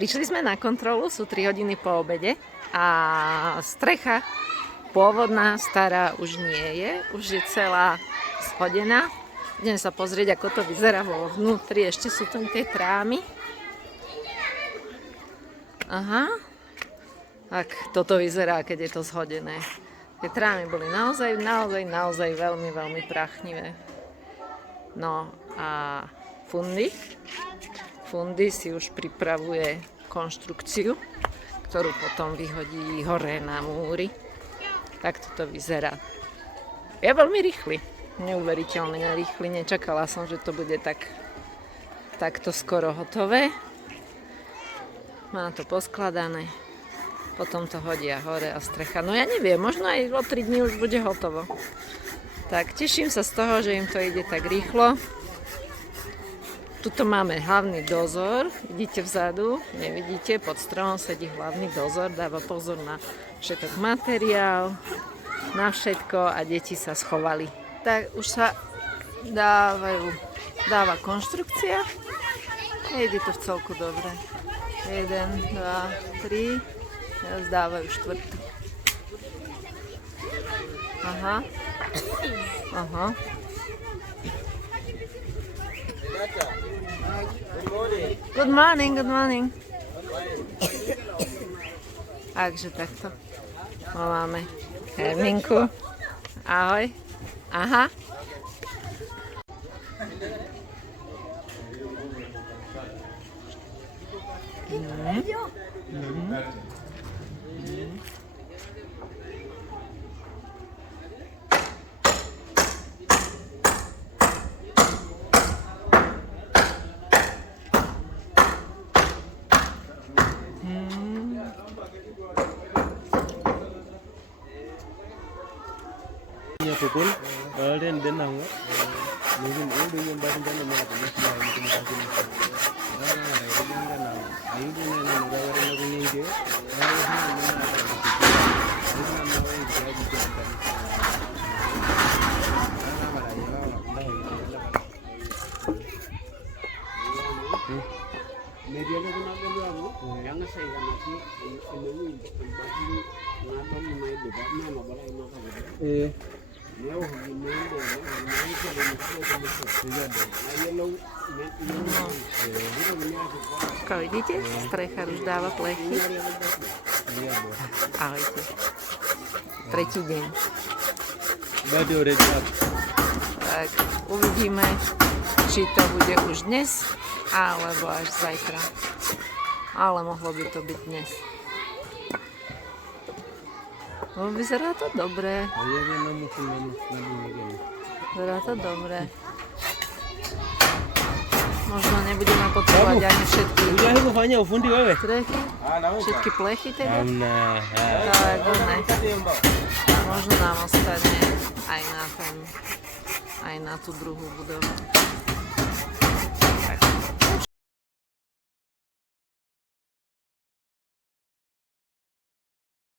Prišli sme na kontrolu, sú 3 hodiny po obede a strecha pôvodná, stará už nie je, už je celá schodená. Idem sa pozrieť, ako to vyzerá vo vnútri, ešte sú tam tie trámy. Aha, tak toto vyzerá, keď je to zhodené. Tie trámy boli naozaj veľmi, veľmi prachnivé. No a Fundy si už pripravuje konštrukciu, ktorú potom vyhodí hore na múry. Tak toto vyzerá. Je veľmi rýchly, neuveriteľne rýchly. Nečakala som, že to bude takto skoro hotové. Má to poskladané, potom to hodia hore a strecha. No ja neviem, možno aj o 3 dní už bude hotovo. Tak teším sa z toho, že im to ide tak rýchlo. Tuto máme hlavný dozor, vidíte vzadu, nevidíte, pod stromom sedí hlavný dozor, dáva pozor na všetok materiál, na všetko a deti sa schovali. Tak už sa dáva konštrukcia a ide to v celku dobre. 1, 2, 3, teraz dávajú 4. Aha. Good morning. Takže takto. Máme Herminku. Ahoj. Aha. Pukul, dan denang, mungkin ini yang baru dan yang baru ni semua ini kita mungkin. Ayu ni yang negara yang lagu ni je, media ni pun ada dulu. Yang saya kan masih ini bagi nama ni mai dekat mana boleh mana. Ako vidíte, strecha už dáva plechy. Ahojte. 3. deň. Tak uvidíme, či to bude už dnes, alebo až zajtra. Ale mohlo by to byť dnes. No, vyzerá to dobre. Vyzerá to dobre. Možno nebudeme potrebovať ani všetky strechy, všetky plechy teda. Tak, možno nám ostane aj na tú druhú budovu.